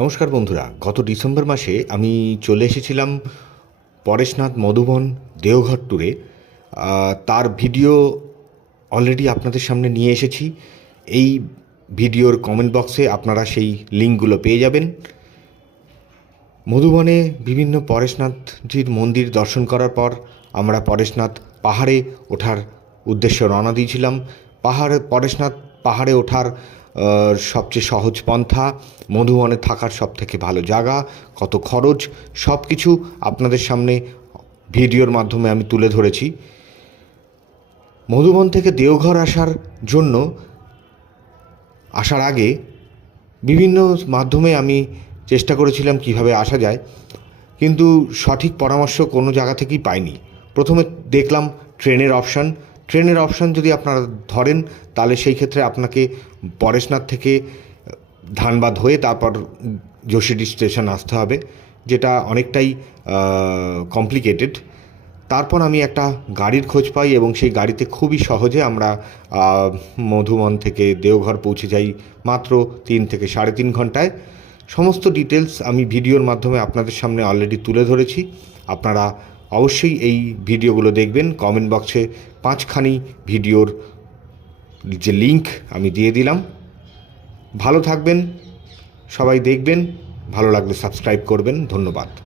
নমস্কার বন্ধুরা, গত ডিসেম্বর মাসে আমি চলে এসেছিলাম পরেশনাথ মধুবন দেওঘর ট্যুরে। তার ভিডিও অলরেডি আপনাদের সামনে নিয়ে এসেছি। এই ভিডিওর কমেন্ট বক্সে আপনারা সেই লিঙ্কগুলো পেয়ে যাবেন। মধুবনে বিভিন্ন পরেশনাথজির মন্দির দর্শন করার পর আমরা পরেশনাথ পাহাড়ে ওঠার উদ্দেশ্যে রওনা দিয়েছিলাম। পরেশনাথ পাহাড়ে ওঠার সবচেয়ে সহজ পন্থা, মধুবনে থাকার সবথেকে ভালো জায়গা, কত খরচ, সব কিছু আপনাদের সামনে ভিডিওর মাধ্যমে আমি তুলে ধরেছি। মধুবন থেকে দেওঘর আসার আগে বিভিন্ন মাধ্যমে আমি চেষ্টা করেছিলাম কিভাবে আসা যায়, কিন্তু সঠিক পরামর্শ কোনো জায়গা থেকেই পাইনি। প্রথমে দেখলাম ট্রেনের অপশান যদি আপনারা ধরেন তাহলে সেই ক্ষেত্রে আপনাকে পরেশনাথ থেকে ধানবাদ হয়ে তারপর যোশীডি স্টেশন আসতে হবে, যেটা অনেকটাই কমপ্লিকেটেড। তারপর আমি একটা গাড়ির খোঁজ পাই এবং সেই গাড়িতে খুবই সহজে আমরা মধুবন থেকে দেওঘর পৌঁছে যাই মাত্র 3 থেকে 3.5 ঘন্টায়। সমস্ত ডিটেলস আমি ভিডিওর মাধ্যমে আপনাদের সামনে অলরেডি তুলে ধরেছি। আপনারা অবশ্যই এই ভিডিওগুলো দেখবেন। কমেন্ট বক্সে 5খানি ভিডিওর যে লিঙ্ক আমি দিয়ে দিলাম। ভালো থাকবেন, সবাই দেখবেন, ভালো লাগলে সাবস্ক্রাইব করবেন। ধন্যবাদ।